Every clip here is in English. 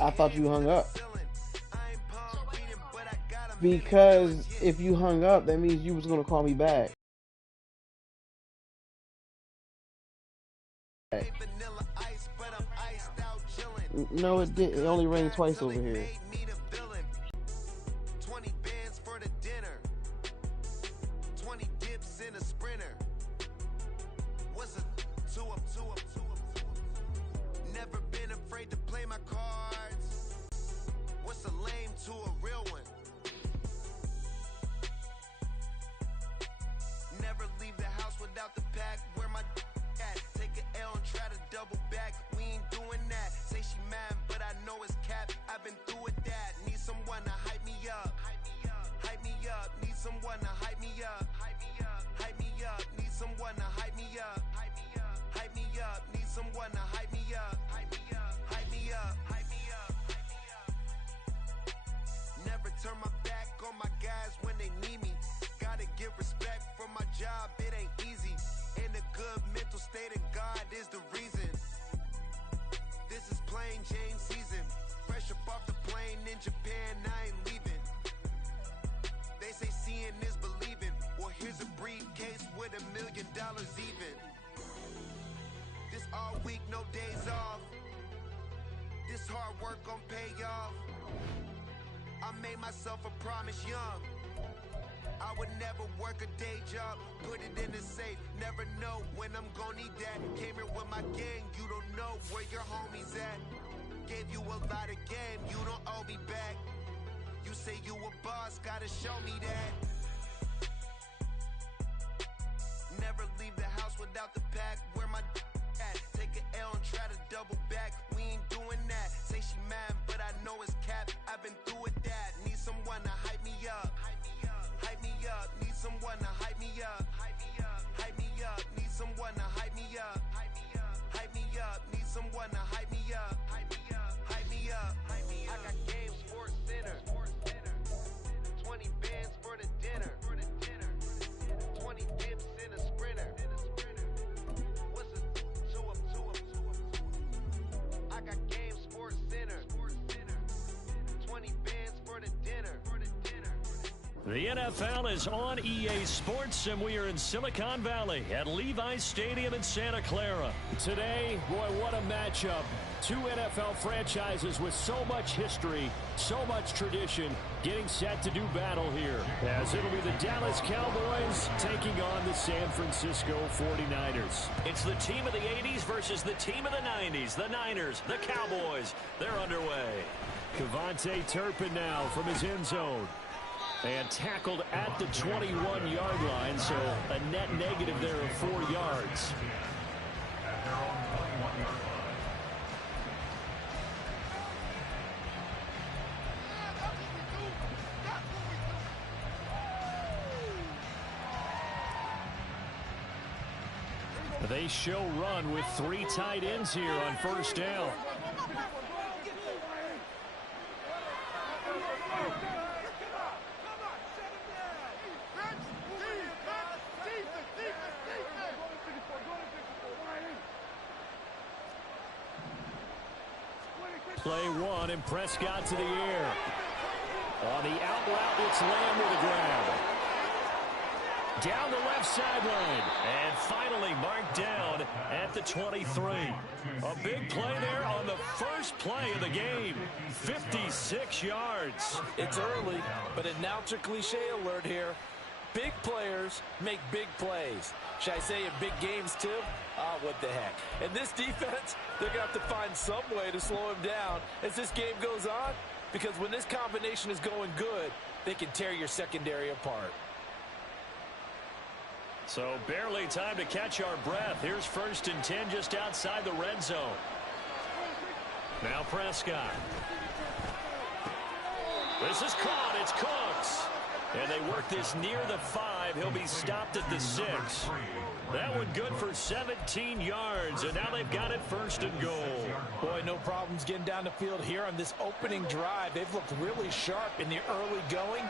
I thought you hung up. Because if you hung up, that means you was gonna call me back. No, it didn't. It only rang twice over here. Never been afraid to play my cards. What's a lame to a real one? Never leave the house without the pack. Where my at? Take an L and try to double back. We ain't doing that. Say she mad, but I know it's cap. I've been through with that. Need someone to hype me up. Hype me up. Need someone to hype me up. Hype me up. Need someone to hype me up. Hype me up. Need someone to hype me up. Hype me up. Never turn my back on my guys when they need me. Gotta give respect for my job, it ain't easy. In a good mental state of God is the reason. This is plain Jane season. Fresh up off the plane in Japan, I ain't leaving. They say seeing is believing. Well, here's a briefcase with $1 million even. This all week, no days off. This hard work gon' pay off. I made myself a promise young. I would never work a day job, put it in the safe. Never know when I'm gon' need that. Came here with my gang, you don't know where your homies at. Gave you a lot of game, you don't owe me back. You say you a boss, gotta show me that. Never leave the house without the pack. Where my at? Take an L and try to double back. We ain't doing that. Say she mad, but I know it's cap. I've been through with that. Need someone to hype me up. Hype me up. Need someone to hype me up. Hype me up. Need someone to hype me up. Hype me up. Need someone to hype me up. Hype me up. I got game sports center. 20 bands for the dinner. 20 dips in a sprinter. What's a two up? I got game sports center. 20 bands for the dinner. The NFL is on EA Sports, and we are in Silicon Valley at Levi's Stadium in Santa Clara. Today, boy, what a matchup. Two NFL franchises with so much history, so much tradition, getting set to do battle here. As it'll be the Dallas Cowboys taking on the San Francisco 49ers. It's the team of the 80s versus the team of the 90s. The Niners, the Cowboys, they're underway. Kevontae Turpin now from his end zone. And tackled at the 21-yard line, so a net negative there of 4 yards. They show run with 3 tight ends here on first down. Play 1, and Prescott to the air. On the out route, it's Lamb with a grab. Down the left sideline. And finally marked down at the 23. A big play there on the first play of the game. 56 yards. It's early, but announcer cliche alert here. Big players make big plays. Should I say in big games too? Ah, what the heck. And this defense, they're going to have to find some way to slow him down as this game goes on, because when this combination is going good, they can tear your secondary apart. So barely time to catch our breath. Here's 1st and 10 just outside the red zone. Now Prescott. This is caught. It's Cooks. And they work this near the 5. He'll be stopped at the 6. That one good for 17 yards, and now they've got it 1st and goal. Boy, no problems getting down the field here on this opening drive. They've looked really sharp in the early going,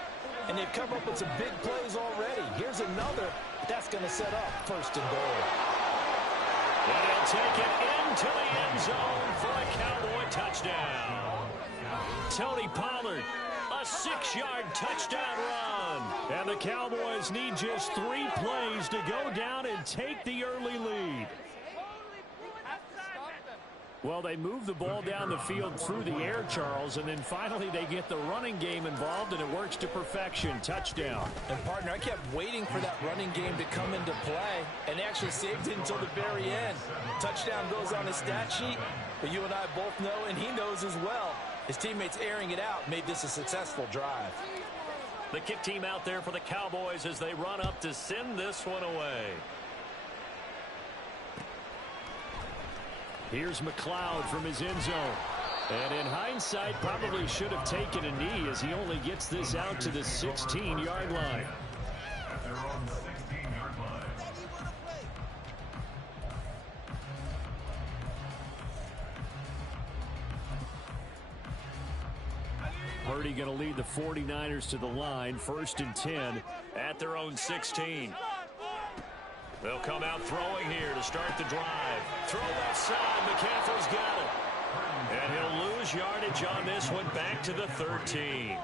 and they've come up with some big plays already. Here's another that's going to set up 1st and goal. And he'll take it into the end zone for a Cowboy touchdown. Tony Pollard, a 6-yard touchdown run. And the Cowboys need just 3 plays to go down and take the early lead. Well, they move the ball down the field through the air, Charles, and then finally they get the running game involved, and it works to perfection. Touchdown. And, partner, I kept waiting for that running game to come into play and actually saved it until the very end. Touchdown goes on the stat sheet, but you and I both know, and he knows as well, his teammates airing it out made this a successful drive. The kick team out there for the Cowboys as they run up to send this one away. Here's McLeod from his end zone. And in hindsight, probably should have taken a knee as he only gets this out to the 16-yard line. Purdy going to lead the 49ers to the line, 1st and 10 at their own 16. They'll come out throwing here to start the drive. Throw left side. McCaffrey's got it. And he'll lose yardage on this one back to the 13.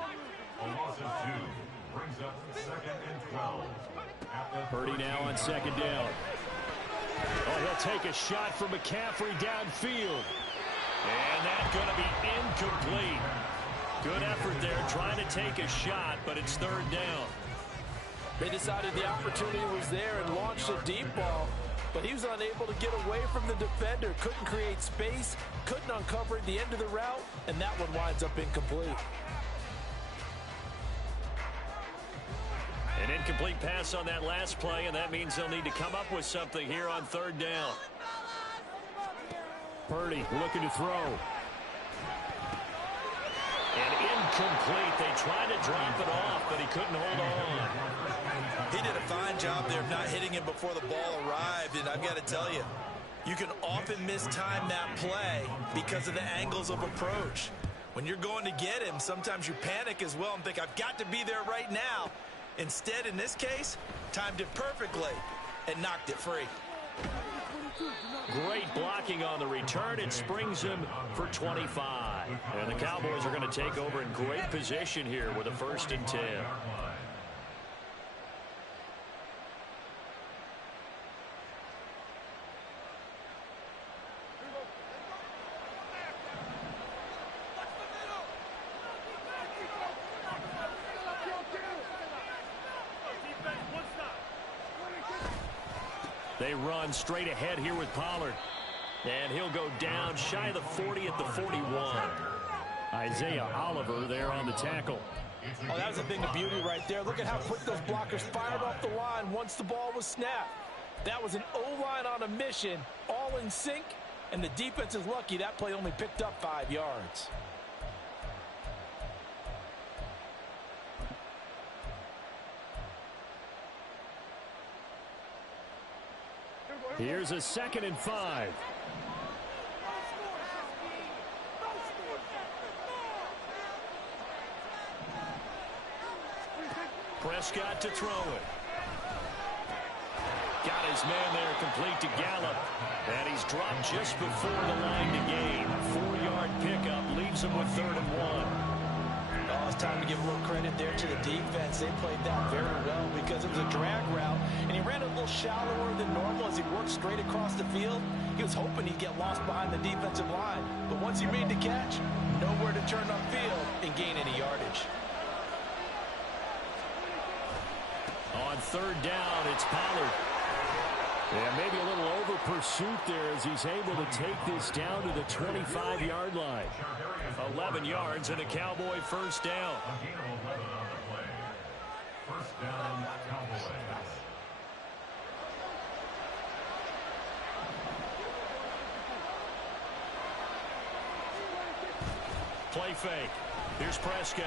Purdy now on 2nd down. Oh, he'll take a shot from McCaffrey downfield. And that's going to be incomplete. Good effort there trying to take a shot, but it's 3rd down. They decided the opportunity was there and launched a deep ball, but he was unable to get away from the defender, couldn't create space, couldn't uncover at the end of the route, and that one winds up incomplete. An incomplete pass on that last play, and that means they'll need to come up with something here on 3rd down. Purdy looking to throw. And incomplete. They tried to drop it off, but he couldn't hold on. He did a fine job there of not hitting him before the ball arrived, and I've got to tell you, you can often mistime that play because of the angles of approach. When you're going to get him, sometimes you panic as well and think, I've got to be there right now. Instead, in this case, timed it perfectly and knocked it free. Great blocking on the return. It springs him for 25. And the Cowboys are going to take over in great position here with a 1st and 10. They run straight ahead here with Pollard. And he'll go down shy of the 40 at the 41. Isaiah Oliver there on the tackle. Oh, that was a thing of beauty right there. Look at how quick those blockers fired off the line once the ball was snapped. That was an O-line on a mission, all in sync, and the defense is lucky that play only picked up 5 yards. Here's a 2nd and 5. Prescott to throw it. Got his man there complete to Gallup. And he's dropped just before the line to gain. 4-yard pickup leaves him with 3rd and 1. Oh, it's time to give a little credit there to the defense. They played that very well because it was a drag route, and he ran a little shallower than normal as he worked straight across the field. He was hoping he'd get lost behind the defensive line, but once he made the catch, nowhere to turn upfield and gain any yardage. On 3rd down, it's Pollard. Yeah, maybe a little over pursuit there as he's able to take this down to the 25-yard line. 11 yards and a Cowboy 1st down. Play fake. Here's Prescott.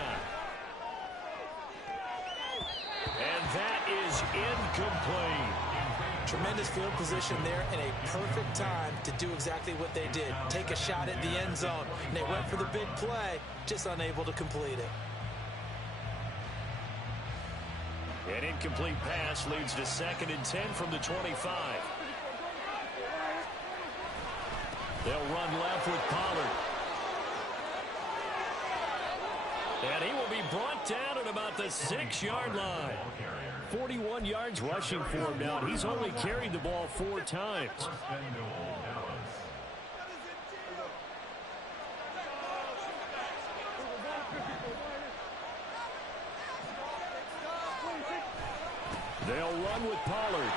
And that is incomplete. Tremendous field position there and a perfect time to do exactly what they did. Take a shot at the end zone. And they went for the big play, just unable to complete it. An incomplete pass leads to 2nd and 10 from the 25. They'll run left with Pollard. And he will be brought down at about the 6-yard line. 41 yards rushing for him now. He's only carried the ball 4 times. They'll run with Pollard.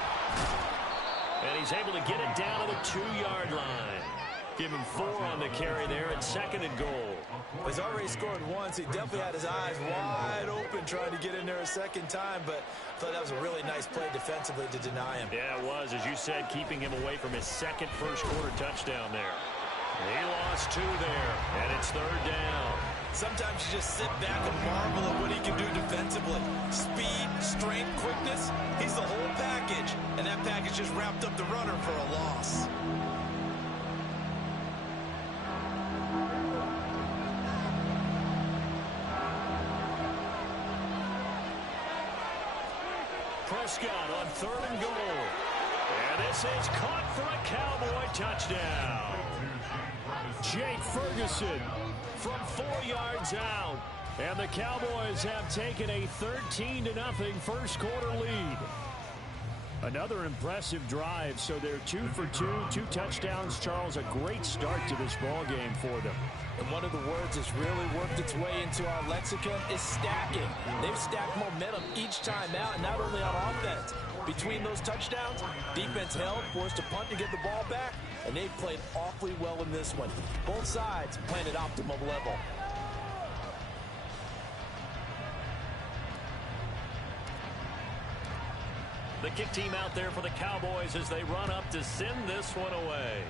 And he's able to get it down to the 2-yard line. Give him 4 on the carry there at 2nd and goal. He's already scored once. He definitely had his eyes wide open trying to get in there a second time, but I thought that was a really nice play defensively to deny him. Yeah, it was. As you said, keeping him away from his second first-quarter touchdown there. He lost 2 there, and it's 3rd down. Sometimes you just sit back and marvel at what he can do defensively. Speed, strength, quickness, he's the whole package. And that package just wrapped up the runner for a loss. Prescott on 3rd and goal. And this is caught for a Cowboy touchdown. Jake Ferguson from 4 yards out. And the Cowboys have taken a 13-0 first-quarter lead. Another impressive drive, so they're 2 for 2, 2 touchdowns. Charles, a great start to this ball game for them. And one of the words that's really worked its way into our lexicon is stacking. They've stacked momentum each time out, and not only on offense. Between those touchdowns, defense held, forced a punt to get the ball back, and they played awfully well in this one. Both sides playing at optimum level. The kick team out there for the Cowboys as they run up to send this one away.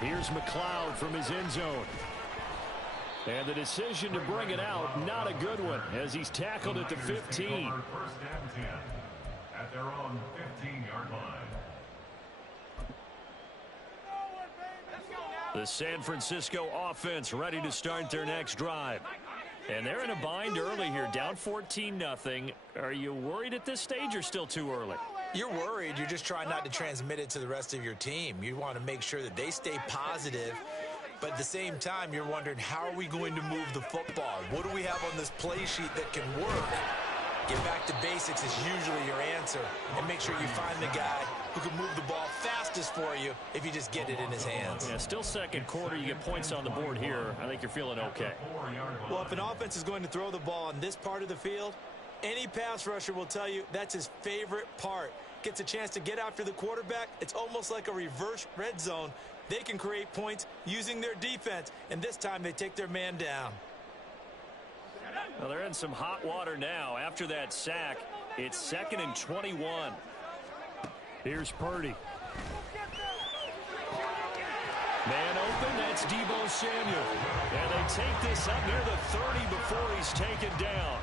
Here's McLeod from his end zone. And the decision to bring it out, not a good one, as he's tackled at the 15. First and 10 at their own 15-yard line. The San Francisco offense ready to start their next drive. And they're in a bind early here, down 14-0. Are you worried at this stage or still too early? You're worried. You're just trying not to transmit it to the rest of your team. You want to make sure that they stay positive. But at the same time, you're wondering, how are we going to move the football? What do we have on this play sheet that can work? Get back to basics is usually your answer. And make sure you find the guy who can move the ball fastest for you if you just get it in his hands. Yeah, still second quarter. You get points on the board here. I think you're feeling okay. Well, if an offense is going to throw the ball on this part of the field, any pass rusher will tell you that's his favorite part. Gets a chance to get after the quarterback. It's almost like a reverse red zone. They can create points using their defense, and this time they take their man down. Well, they're in some hot water now. After that sack, it's 2nd and 21. Here's Purdy. Man open, that's Deebo Samuel. And they take this up near the 30 before he's taken down.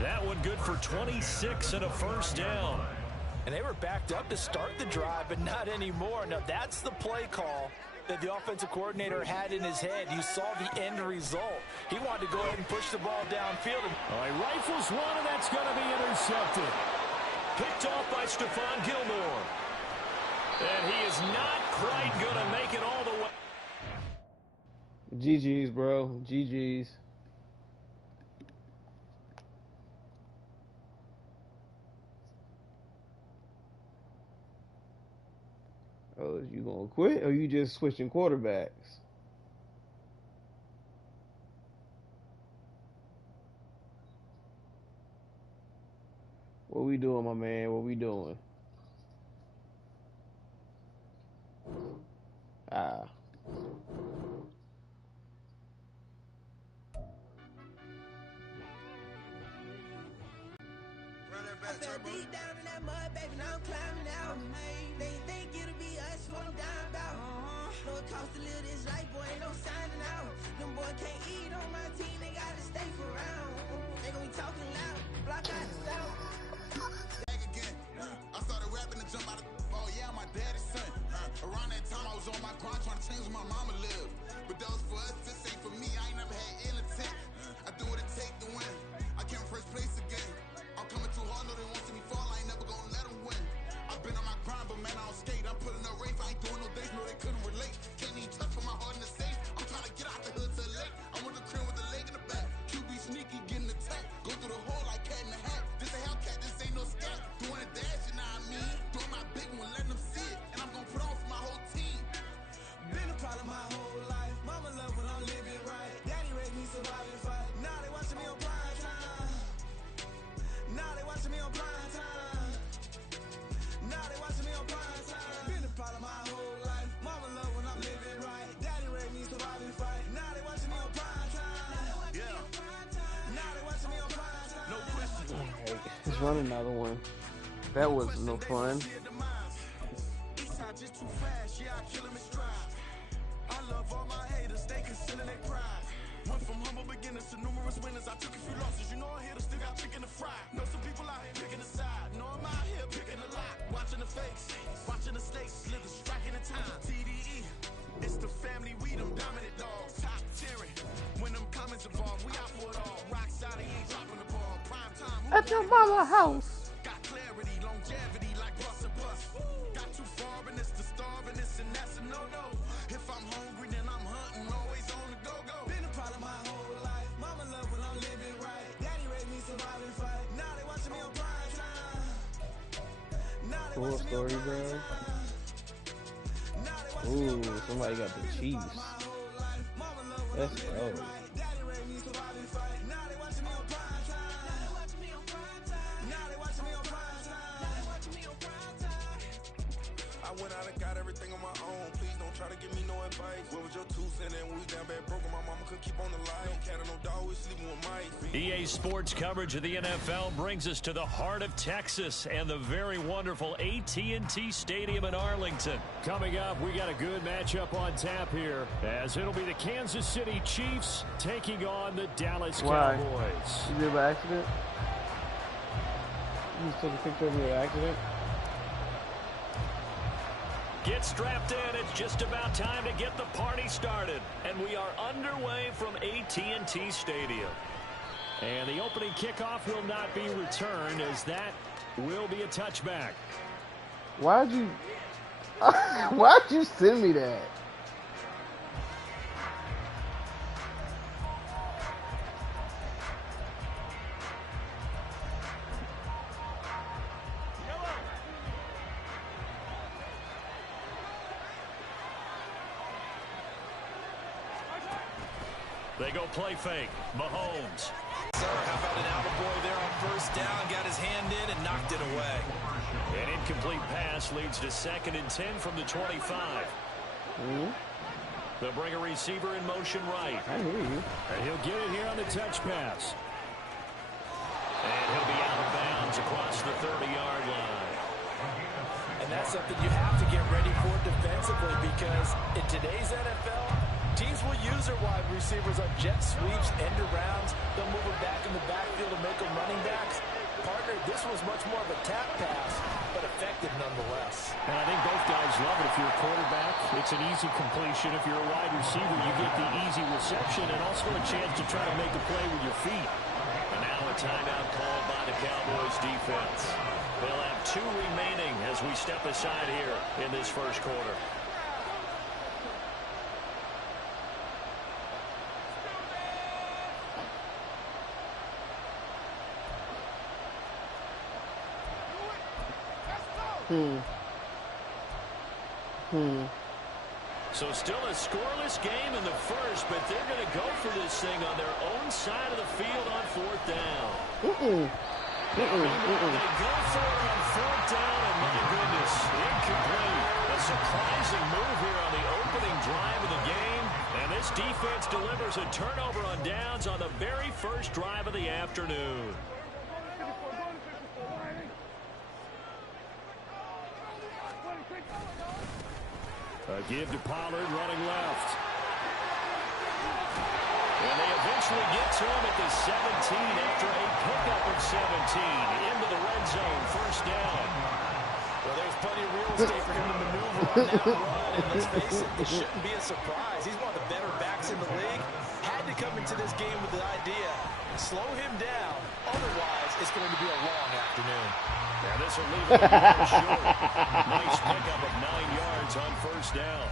That one good for 26 and a first down. And they were backed up to start the drive, but not anymore. Now, that's the play call that the offensive coordinator had in his head. You saw the end result. He wanted to go ahead and push the ball downfield. All right, rifles one, and that's going to be intercepted. Picked off by Stephon Gilmore. And he is not quite going to make it all the way. GG's, bro. GG's. Oh, is you gonna quit or you just switching quarterbacks? What we doing, my man? What we doing? Ah. I fell deep down in that mud, baby, now I'm climbing out. They think it'll be us, what I'm down about. No, it costs to live this life, boy, ain't no signing out. Them boy can't eat on my team, they gotta stay for round. They gon' be talking loud, block out the south. Back again, I started rapping to jump out of, oh yeah, my daddy's son. Around that time I was on my grind trying to change where my mama lived. But that was for us, this ain't for me, I ain't never had ill intent. I do what it take to win, I came first place again. I'm coming too hard, no they want to see me fall, I ain't never gonna let them win. I've been on my grind, but man I don't skate. I'm putting up race, I ain't doing no days, no they couldn't relate. Can't even touch for my heart in the safe, I'm trying to get out the hood. part of my whole life. Mama love when I'm living right. Daddy raised me surviving fight. Now they watching me on prime time. Now they watching me on prime time. Now they watching me on prime time. Been a part of my whole life. Mama love when I'm living right. Daddy raised me surviving fight. Now they watching me on prime time. Yeah. Now they watching me on prime time. No question. Alright, let's run another one. That was no fun. Just too fast, yeah, I kill him in stride. I love all my haters, they concealing their pride. Went from humble beginners to numerous winners. I took a few losses, you know I hit still got chicken to fry. Know some people out here picking a side. Know I'm out here picking a lot. Watching the fakes, watching the stakes, slither, striking the time. TDE, it's the family, we them dominant dogs. Top tiering, when them comments involved, we out for it all. Rock side, he ain't dropping the ball. Prime time, At your mama house. got clarity, longevity, like bust a bus. Got too far and it's the starving, this and that's a no-no. If I'm hungry, then I'm hunting, always on the go-go. Been a part of my whole life. Mama love when I'm living right. Daddy raised me surviving fight. Now they watching me on prime time. Now they Cool watching me on story, prime bro. time. Now they watching me on Ooh, prime somebody got the Chiefs. Mama love when Let's I'm go. living right. Daddy raised me surviving fight. Now they watching me on prime time. Now they watching me on prime time. Now they watching me on prime time. Now they watching me on prime time. I went out and got everything on my own. Please don't try to give me no advice. What was your 2 cents? And when we down bad broke, my mama couldn't keep on the line. No cat and no dog, we sleeping with mice. EA Sports coverage of the NFL brings us to the heart of Texas and the very wonderful AT&T Stadium in Arlington. Coming up, we got a good matchup on tap here, as it'll be the Kansas City Chiefs taking on the Dallas Why? Cowboys. You did by accident? You just took a picture of me by accident? Get strapped in. It's just about time to get the party started. And we are underway from AT&T Stadium. And the opening kickoff will not be returned, as that will be a touchback. Why'd you send me that? They go play fake. Mahomes. Sir, how about an out boy there on first down? Got his hand in and knocked it away. An incomplete pass leads to 2nd and 10 from the 25. They'll bring a receiver in motion right. I hear you. And he'll get it here on the touch pass. And he'll be out of bounds across the 30-yard line. And that's something you have to get ready for defensively, because in today's NFL, teams will use their wide receivers on jet sweeps, end arounds. They'll move them back in the backfield and make them running backs. Partner, this was much more of a tap pass, but effective nonetheless. And I think both guys love it. If you're a quarterback, it's an easy completion. If you're a wide receiver, you get the easy reception and also a chance to try to make a play with your feet. And now a timeout called by the Cowboys defense. They'll have 2 remaining as we step aside here in this first quarter. So still a scoreless game in the first, but they're going to go for this thing on their own side of the field on 4th down. They go for it on 4th down, and my goodness, incomplete. A surprising move here on the opening drive of the game, and this defense delivers a turnover on downs on the very first drive of the afternoon. A give to Pollard, running left. And they eventually get to him at the 17 after a pickup of 17 into the red zone, first down. Well, there's plenty of real estate for him to maneuver on that run, and let's face it, this shouldn't be a surprise. He's one of the better backs in the league. Had to come into this game with the idea, slow him down, otherwise it's going to be a long afternoon. And this will leave it a yard short. Nice pickup of 9 yards on first down.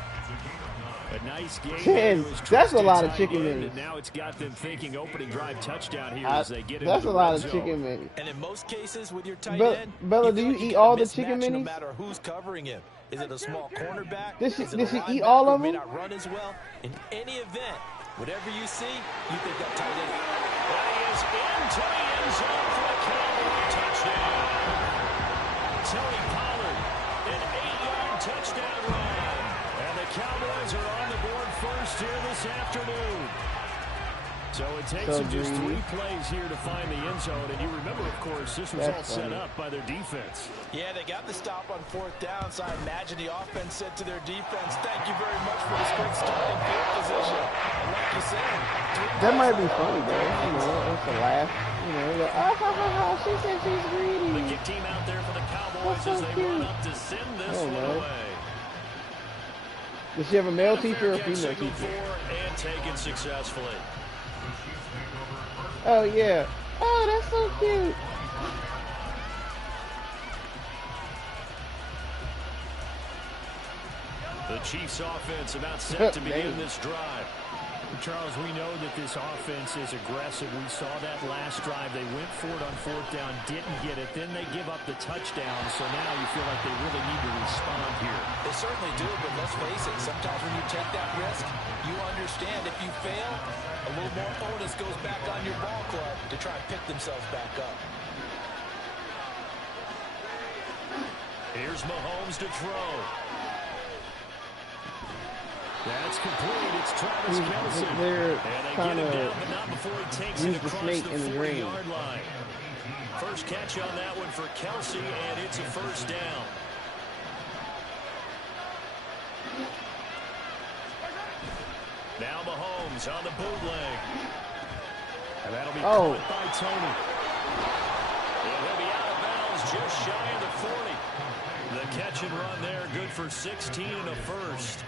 A nice game. Man, that's a lot of chicken And minis. now it's got them thinking opening drive touchdown here as they get into That's the a lot red of zone. chicken minis. And in most cases with your tight Be- end, Bella, you do feel you like eat gotta all the mismatch chicken no minis? matter who's covering him. Is it a small cornerback? Did she linebacker eat all who of may them? not run as well? In any event, whatever you see, you think that tight end. And he is into the end zone for a Cowboy touchdown. Tony Pollard, an 8-yard touchdown run. And the Cowboys are on the board first here this afternoon. So it takes them just 3 plays here to find the end zone. And you remember, of course, this was all set up by their defense. Yeah, they got the stop on 4th down, so I imagine the offense said to their defense, thank you very much for this quick starting field position. And like you said, That might be funny, though. You know, it's a laugh. You know, like, oh, ha, ha, ha, she said she's greedy. The kick team out there for the Cowboys So as they cute. run up to send this one away. Does she have a male teacher or a Fair catch female signal teacher? for and taken successfully. Oh, yeah. Oh, that's so cute. The Chiefs offense about set to begin Dang. this drive. Charles, we know that this offense is aggressive. We saw that last drive. They went for it on 4th down, didn't get it. Then they give up the touchdown. So now you feel like they really need to respond here. they certainly do, but let's face it, sometimes when you take that risk, you understand if you fail, a little more onus goes back on your ball club to try and pick themselves back up. Here's Mahomes to throw. That's complete. It's Travis Kelce. They're And they trying get him to down, but not before he takes use it the across snake the in the drain. 40-yard line. First catch on that one for Kelce, and it's a first down. Now Mahomes on the bootleg. And that'll be Oh. caught by Tony. And he'll be out of bounds just shy of the 40. The catch and run there, good for 16 and a first.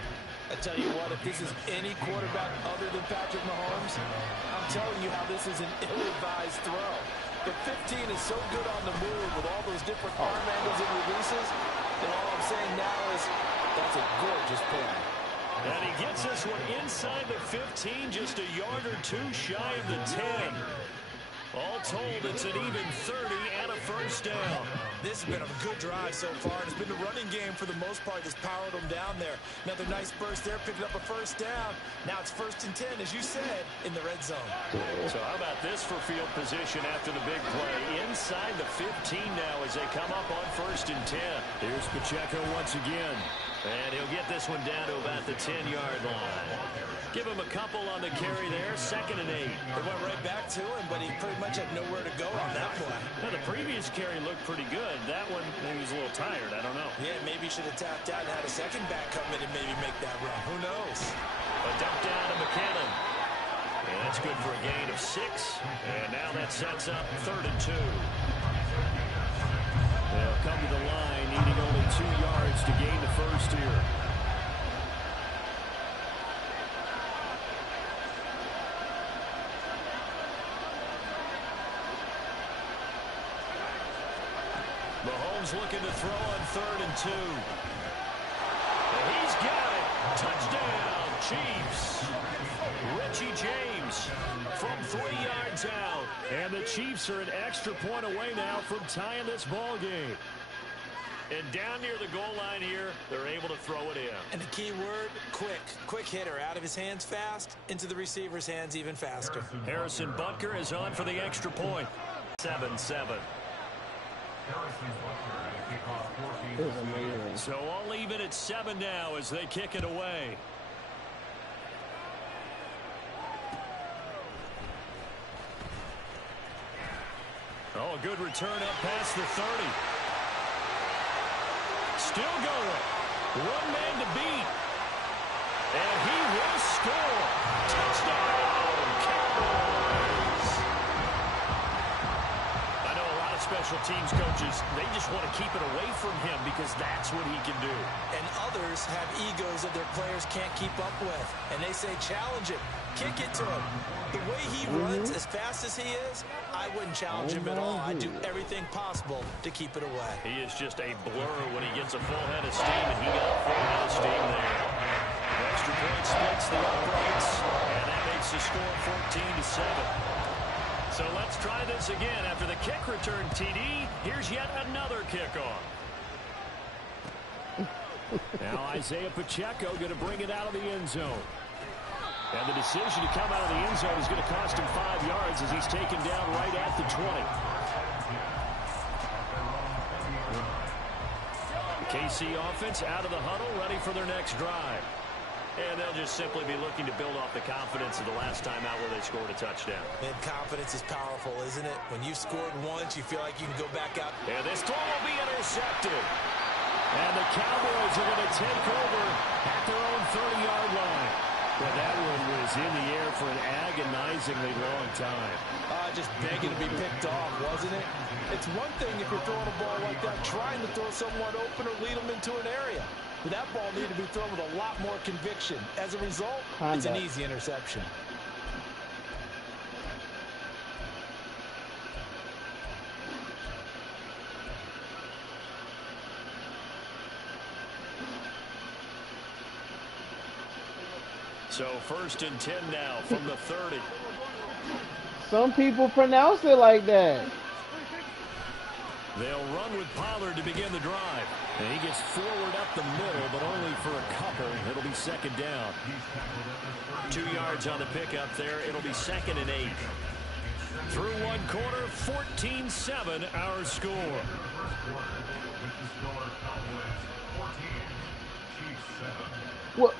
I tell you what, if this is any quarterback other than Patrick Mahomes, I'm telling you how this is an ill-advised throw. The 15 is so good on the move with all those different arm angles and releases, and all I'm saying now is that's a gorgeous play. And he gets this one inside the 15, just a yard or two shy of the 10. All told, it's an even 30 and a first down. This has been a good drive so far, and it's been the running game for the most part that's powered them down there. Another nice burst there, picking up a first down. Now it's 1st and 10, as you said, in the red zone. So how about this for field position after the big play? Inside the 15 now as they come up on 1st and 10. Here's Pacheco once again. And he'll get this one down to about the 10-yard line. Give him a couple on the carry there, 2nd and 8. They went right back to him, but he pretty much had nowhere to go on that play. Now, the previous carry looked pretty good. That one, maybe he was a little tired. I don't know. Yeah, maybe he should have tapped out and had a second back come in and maybe make that run. Who knows? A dump down to McKinnon. And that's good for a gain of 6. And now that sets up 3rd and 2. They'll come to the line, needing only 2 yards to gain the first here. Mahomes looking to throw on 3rd and 2. And he's got it. Touchdown, Chiefs. Richie James from 3 yards out. And the Chiefs are an extra point away now from tying this ball game. And down near the goal line here, they're able to throw it in. And the key word, quick. Quick hitter. Out of his hands fast, into the receiver's hands even faster. Harrison Butker is on for the extra point. 7-7. It was amazing. So all even at 7 now as they kick it away. Oh, a good return up past the 30. Still going. One man to beat. And he will score. Touchdown, Cowboys. I know a lot of special teams coaches, they just want to keep it away from him because that's what he can do. And others have egos that their players can't keep up with. And they say, challenge it. Kick it to him. The way he runs as fast as he is, I wouldn't challenge him at all. I'd do everything possible to keep it away. He is just a blur when he gets a full head of steam, and he got a full head of steam there. The extra point splits the uprights, and that makes the score 14-7. So let's try this again. After the kick return TD, here's yet another kickoff. Now Isaiah Pacheco going to bring it out of the end zone. And the decision to come out of the end zone is going to cost him 5 yards as he's taken down right at the 20. The KC offense out of the huddle, ready for their next drive. And they'll just simply be looking to build off the confidence of the last time out where they scored a touchdown. And confidence is powerful, isn't it? When you've scored once, you feel like you can go back out. And this throw will be intercepted. And the Cowboys are going to take over at their own 30-yard line. But that one was in the air for an agonizingly long time. Just begging to be picked off, wasn't it? It's one thing if you're throwing a ball like that, trying to throw someone open or lead them into an area. But that ball needed to be thrown with a lot more conviction. As a result, it's an easy interception. So 1st and 10 now from the 30. Some people pronounce it like that. They'll run with Pollard to begin the drive. And he gets forward up the middle, but only for a couple. It'll be 2nd down. 2 yards on the pickup there. It'll be 2nd and 8. Through one quarter, 14-7 our score. What?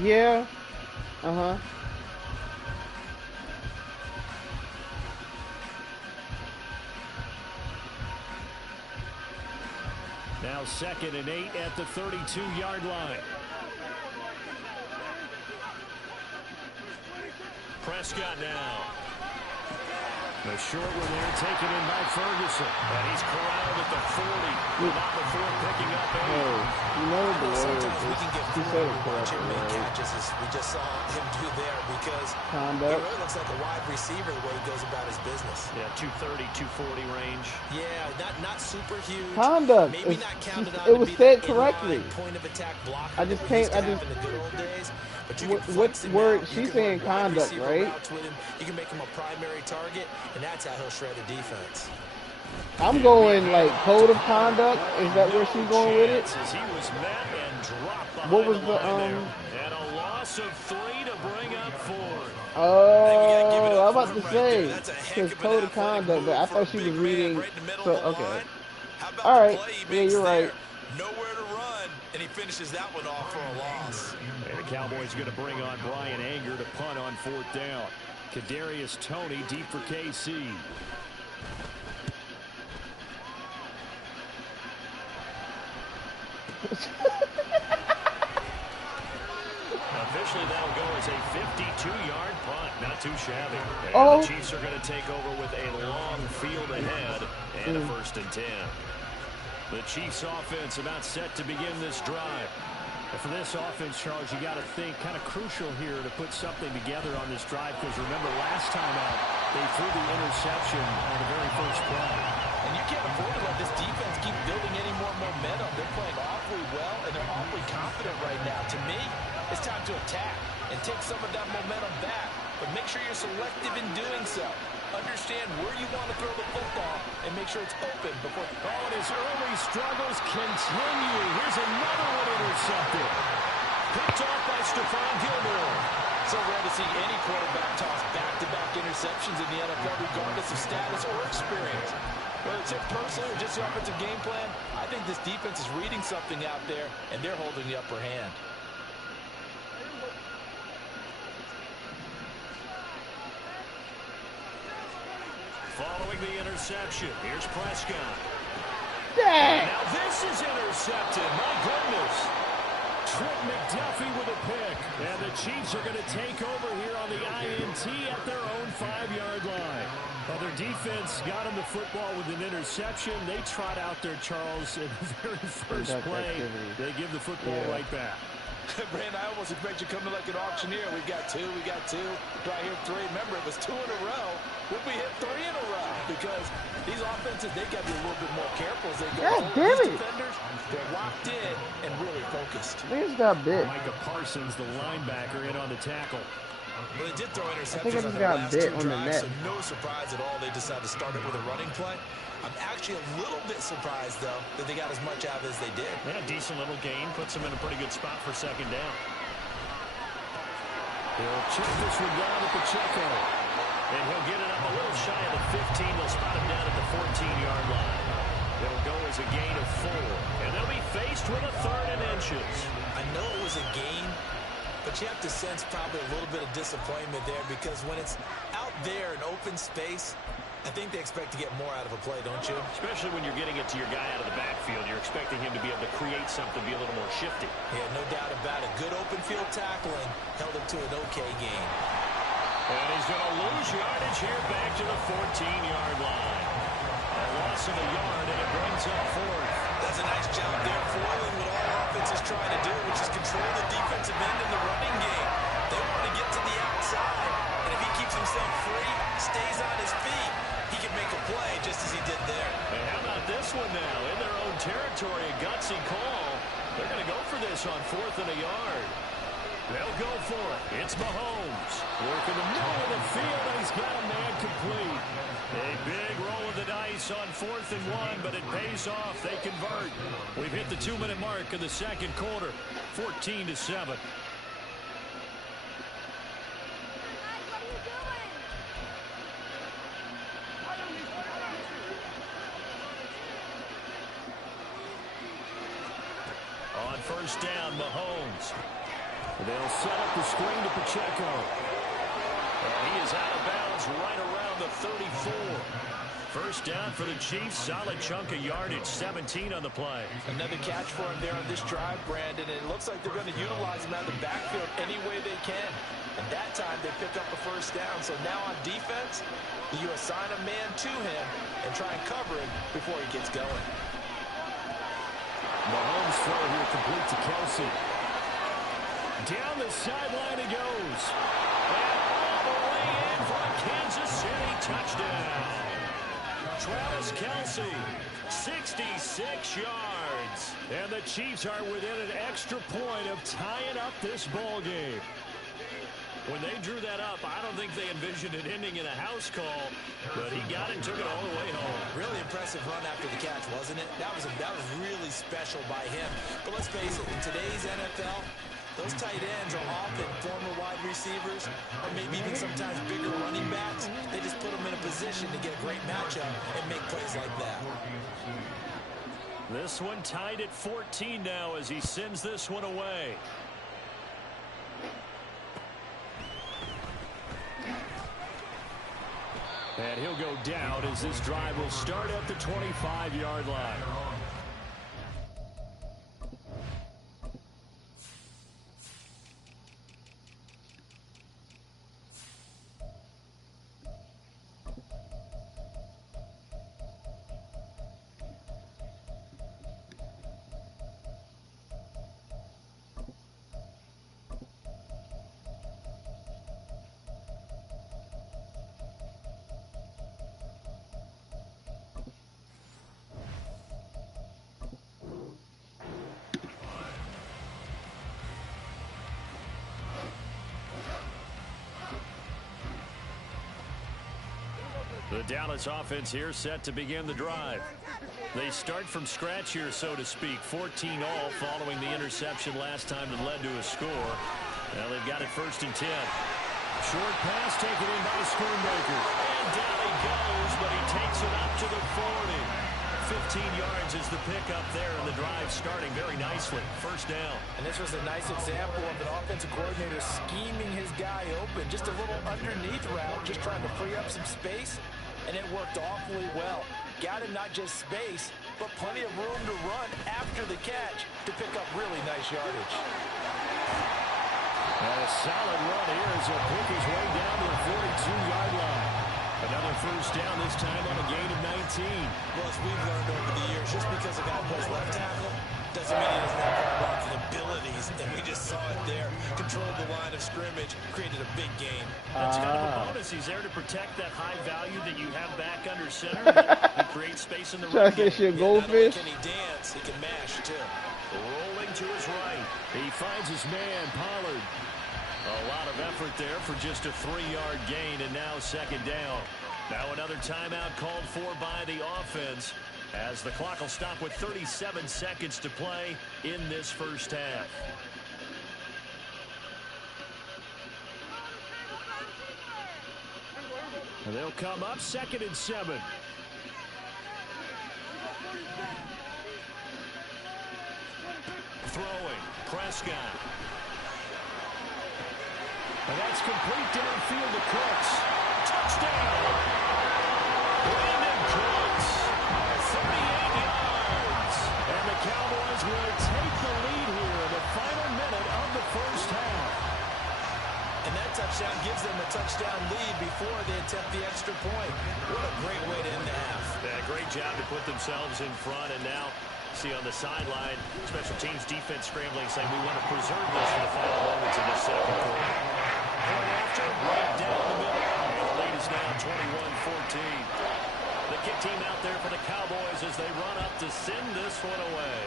Yeah. Uh-huh. Now 2nd and 8 at the 32-yard line. Prescott now. The short one there taken in by Ferguson. And he's corralled at the 40. Not before picking up 8. Hey, you know the word. Sometimes we can get He said it correctly, him make right? catches as we just saw him do there because he Conduct. really looks like a wide receiver the way he goes about his business. Yeah, 230, 240 range. Yeah, not super huge. Conduct. Maybe not counted on It to was be said that correctly. inline point of attack blocker I just that we used can't- to I have in the good old days. But you can What flex him word? out. She's You can saying run wide conduct, receiver right? routes with him. You can make him a primary target, and that's how he'll shred a defense. I'm going like code of conduct. Is that where she's going with it? As he was met and dropped behind What was the the line there. And a loss of 3 to bring up 4. Oh, I'm about to Right say there. That's a heck his of an code of athletic conduct, move but I for thought a she big was man reading. right in the middle So of the okay, line. How about all the right. play he Yeah, makes you're there? right. Nowhere to run, and he finishes that one off for a loss. And the Cowboys are going to bring on Brian Anger to punt on 4th down. Kadarius Toney deep for KC. Officially, that'll go as a 52-yard punt. Not too shabby. And the Chiefs are going to take over with a long field ahead and a 1st and 10. The Chiefs offense about set to begin this drive. And for this offense, Charles, you got to think kind of crucial here to put something together on this drive because remember last time out they threw the interception on the very first play. And you can't afford to let this defense keep building any more momentum. They're playing awfully well, and they're awfully confident right now. To me, it's time to attack and take some of that momentum back. But make sure you're selective in doing so. Understand where you want to throw the football and make sure it's open before. Oh, and his early struggles continue. Here's another one intercepted. Picked off by Stephon Gilmore. So rare to see any quarterback toss back-to-back interceptions in the NFL, regardless of status or experience. Whether it's him personally or just the offensive game plan, I think this defense is reading something out there, and they're holding the upper hand. Following the interception, here's Prescott. Dang. Now this is intercepted. My goodness. Trent McDuffie with a pick. And the Chiefs are going to take over here on the INT at their own 5-yard line. Well, their defense got him the football with an interception. They trot out there, Charles, in the very first play. They give the football right back. Brandon, I almost expect you to come to like an auctioneer. We got two. Do I hear 3? Remember, it was 2 in a row. Would we hit 3 in a row? Because these offenses, they got to be a little bit more careful as they go. God damn These it. defenders, they're locked in and really focused. Things got big. Micah Parsons, the linebacker, in on the tackle. Well, they did throw I interceptions think I on just their got last bit 2 on the drives, net. so no surprise at all they decided to start it with a running play. I'm actually a little bit surprised, though, that they got as much out of it as they did. Yeah, decent little gain. Puts them in a pretty good spot for second down. He'll check this one down at Pacheco. And he'll get it up a little shy of the 15. They'll spot him down at the 14-yard line. It'll go as a gain of 4. And they'll be faced with a 3rd and inches. I know it was a gain, but you have to sense probably a little bit of disappointment there because when it's out there in open space, I think they expect to get more out of a play, don't you? Especially when you're getting it to your guy out of the backfield. You're expecting him to be able to create something, be a little more shifty. Yeah, no doubt about it. Good open field tackling held him to an okay gain. And he's going to lose yardage here back to the 14-yard line. A loss of a yard, and it brings up 4th. That's a nice job there, foiling what all offense is trying to do, which is control the defensive end in the running game. They want to get to the outside, and if he keeps himself free, stays on his feet, he can make a play just as he did there. And how about this one now? In their own territory, a gutsy call. They're going to go for this on 4th and a yard. They'll go for it. It's Mahomes. Working the middle of the field, and he's got a man complete. A big roll of the dice on 4th and 1, but it pays off. They convert. We've hit the 2-minute mark of the second quarter. 14-7. On first down, Mahomes. They'll set up the screen to Pacheco. And he is out of bounds right around the 34. First down for the Chiefs. Solid chunk of yardage. 17 on the play. Another catch for him there on this drive, Brandon. And it looks like they're going to utilize him out of the backfield any way they can. And that time they pick up a first down. So now on defense, you assign a man to him and try and cover him before he gets going. Mahomes throw here complete to Kelsey. Down the sideline he goes. And all the way in for a Kansas City touchdown. Travis Kelsey, 66 yards. And the Chiefs are within an extra point of tying up this ball game. When they drew that up, I don't think they envisioned it ending in a house call, but he got it and took it all the way home. Really impressive run after the catch, wasn't it? That was really special by him. But let's face it, in today's NFL, those tight ends are often former wide receivers or maybe even sometimes bigger running backs. They just put them in a position to get a great matchup and make plays like that. This one tied at 14 now as he sends this one away. And he'll go down as this drive will start at the 25-yard line. The Dallas offense here set to begin the drive. They start from scratch here, so to speak. 14 all following the interception last time that led to a score. Now they've got it 1st and 10. Short pass taken in by Schoonmaker. And down he goes, but he takes it up to the 40. 15 yards is the pickup there, and the drive starting very nicely. First down. And this was a nice example of an offensive coordinator scheming his guy open. Just a little underneath route, just trying to free up some space, and it worked awfully well. Got him not just space, but plenty of room to run after the catch to pick up really nice yardage. And a solid run here as he'll pick his way down to the 42-yard line. Another first down, this time on a gain of 19. Well, as we've learned over the years, just because a guy plays left tackle doesn't mean he doesn't have ball-blocking abilities, and we just saw it there. Controlled the line of scrimmage, created a big gain. That's kind of a bonus. He's there to protect that high value that you have back under center and create space in the run game. Goldfish. Not only can he dance, he can mash, too. Rolling to his right. He finds his man, Pollard. A lot of effort there for just a 3-yard gain, and now second down. Now another timeout called for by the offense, as the clock will stop with 37 seconds to play in this first half. And they'll come up 2nd and 7. Throwing, Prescott. And that's complete downfield to Cooks. Touchdown! Brandon Cooks, 38 yards. And the Cowboys will take the lead here in the final minute of the first half. And that touchdown gives them a touchdown lead before they attempt the extra point. What a great way to end the half. Yeah, great job to put themselves in front, and now see on the sideline, special teams defense scrambling, saying we want to preserve this for the final moments of this second quarter. Point after, right down the middle. And the lead is now 21-14. The kick team out there for the Cowboys as they run up to send this one away.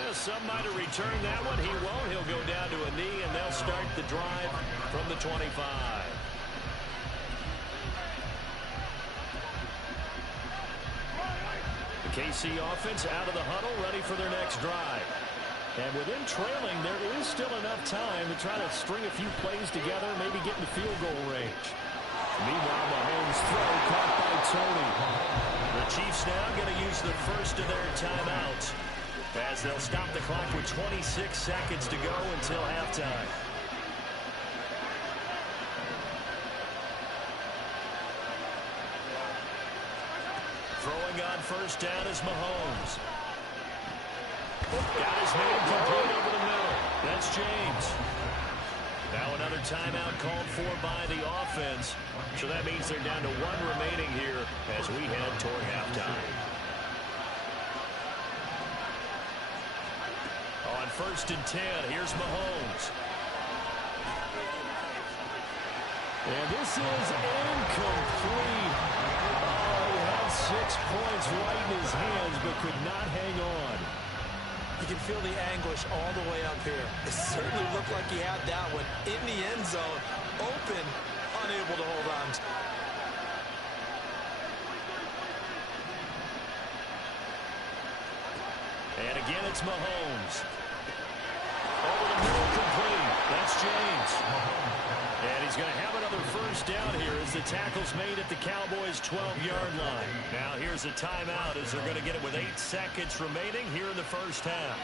Yeah, some might have returned that one. He won't. He'll go down to a knee, and they'll start the drive from the 25. The KC offense out of the huddle, ready for their next drive. And with them trailing, there is still enough time to try to string a few plays together, maybe get in the field goal range. Meanwhile, Mahomes' throw caught by Tony. The Chiefs now going to use the first of their timeouts, as they'll stop the clock with 26 seconds to go until halftime. Throwing on first down is Mahomes. Got his man complete over the middle. That's James. Now another timeout called for by the offense. So that means they're down to 1 remaining here as we head toward halftime. On 1st and 10, here's Mahomes. And this is incomplete. Oh, he had 6 points right in his hands, but could not hang on. You can feel the anguish all the way up here. It certainly looked like he had that one in the end zone, open, unable to hold on. And again, it's Mahomes. Over the middle, complete. That's James. And he's going to have another first down here as the tackle's made at the Cowboys' 12-yard line. Now here's a timeout as they're going to get it with 8 seconds remaining here in the first half.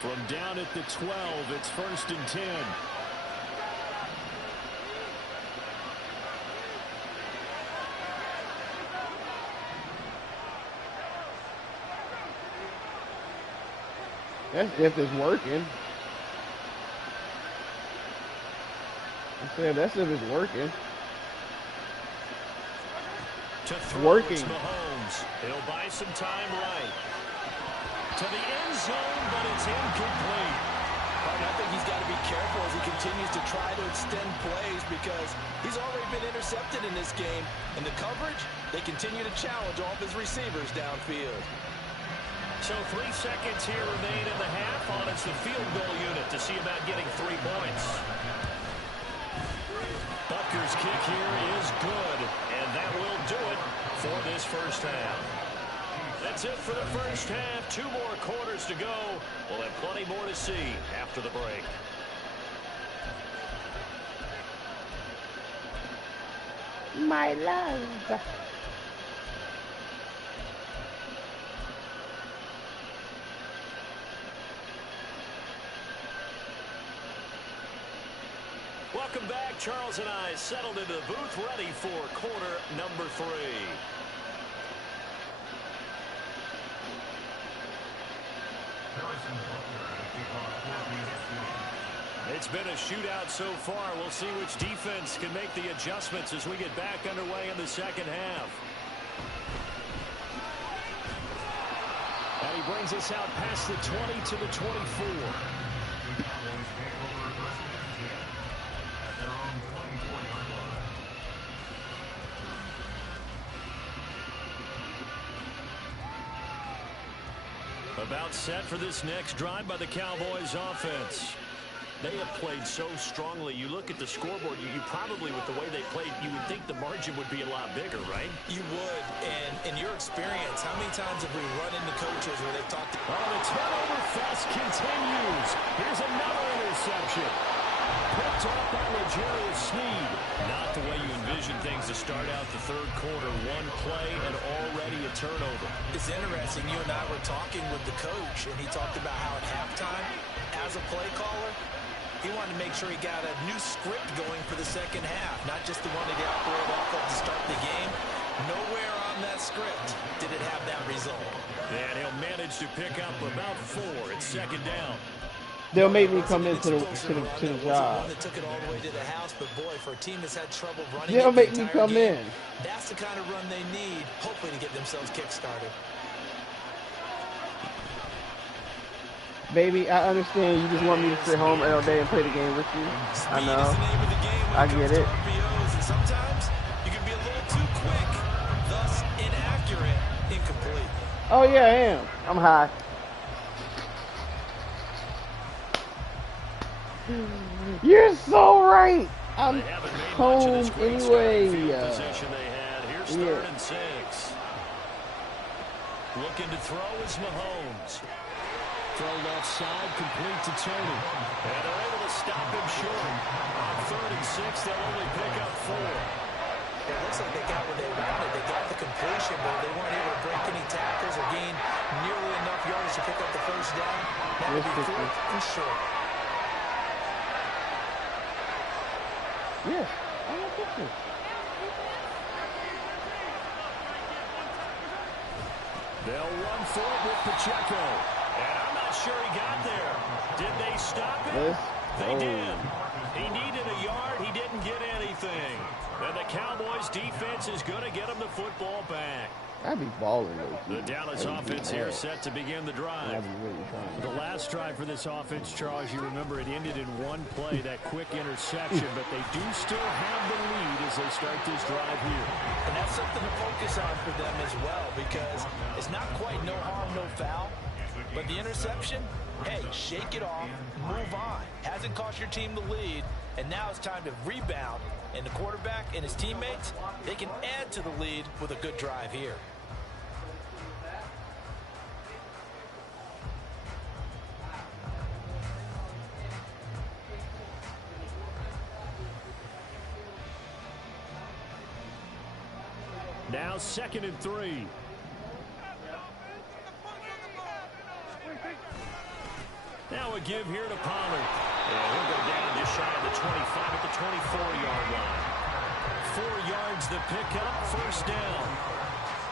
From down at the 12, it's 1st and 10. That's if it's working. I said that's if it's working. To throw, Working. it's Mahomes. He'll buy some time right. To the end zone, but it's incomplete. I think he's got to be careful as he continues to try to extend plays because he's already been intercepted in this game. And the coverage, they continue to challenge all of his receivers downfield. So 3 seconds here remain in the half on it's the field goal unit to see about getting 3 points. Butker's kick here is good, and that will do it for this first half. That's it for the first half. 2 more quarters to go. We'll have plenty more to see after the break. My love. Welcome back. Charles and I settled into the booth, ready for quarter number 3. It's been a shootout so far. We'll see which defense can make the adjustments as we get back underway in the second half. And he brings us out past the 20 to the 24. About set for this next drive by the Cowboys offense. They have played so strongly. You look at the scoreboard, you probably, with the way they played, you would think the margin would be a lot bigger, right? You would. And in your experience, how many times have we run into coaches where they've talked? Oh, the turnover fest continues. Here's another interception. Picked off by L'Jarius Sneed. Not the way you envision things to start out the third quarter. One play and already a turnover. It's interesting. You and I were talking with the coach, and he talked about how at halftime, as a play caller, he wanted to make sure he got a new script going for the second half, not just the one that he operated off of to start the game. Nowhere on that script did it have that result. And he'll manage to pick up about 4. It's second down. They'll make me come into the job. One that took it all the way to the house, but boy, for a team that's had trouble running, They'll make me come in. That's the kind of run they need, hopefully, to get themselves kick-started. Baby, I understand you just want me to sit home all day and play the game with you. I know. I get it. And sometimes you can be a little too quick, thus inaccurate, incomplete. Oh, yeah, I am. I'm high. You're so right. I'm home anyway. Position they had. Here's third and 6. Looking to throw is Mahomes. Throw left side, complete to Tony. And they're able to stop him short. On third and 6, they'll only pick up 4. It looks like they got what they wanted. They got the completion, but they weren't able to break any tackles or gain nearly enough yards to pick up the first down. That would be 4th and short. Yeah, I want this. They'll run for it with Pacheco. And I'm not sure he got there. Did they stop him? Yes. They did. He needed a yard. He didn't get anything. And the Cowboys defense is going to get him the football back. I'd be balling, though. The Dallas offense here set to begin the drive. I'd be really trying. The last drive for this offense, Charles, you remember it ended in one play, that quick interception, but they do still have the lead as they start this drive here. And that's something to focus on for them as well, because it's not quite no harm, no foul. But the interception, hey, shake it off, move on. Hasn't cost your team the lead, and now it's time to rebound. And the quarterback and his teammates, they can add to the lead with a good drive here. Now 2nd and 3. Now a give here to Pollard. And he'll go down just shy of the 25 at the 24-yard line. 4 yards the pickup, first down.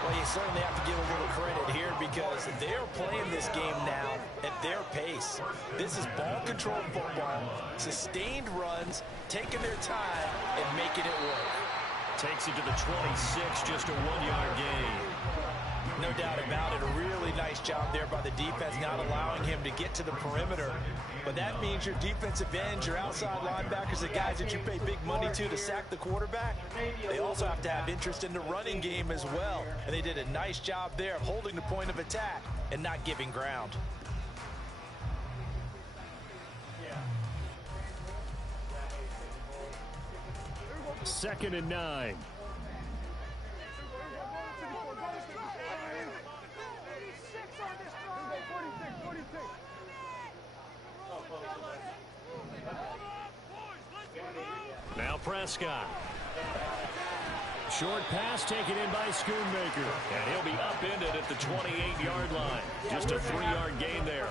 Well, you certainly have to give a little credit here because they're playing this game now at their pace. This is ball control football, sustained runs, taking their time and making it work. Takes it to the 26, just a 1-yard gain. No doubt about it. A really nice job there by the defense, not allowing him to get to the perimeter. But that means your defensive ends, your outside linebackers, the guys that you pay big money to sack the quarterback, they also have to have interest in the running game as well. And they did a nice job there of holding the point of attack and not giving ground. Second and 9. Now Prescott. Short pass taken in by Schoonmaker. And he'll be upended at the 28-yard line. Just a 3-yard gain there.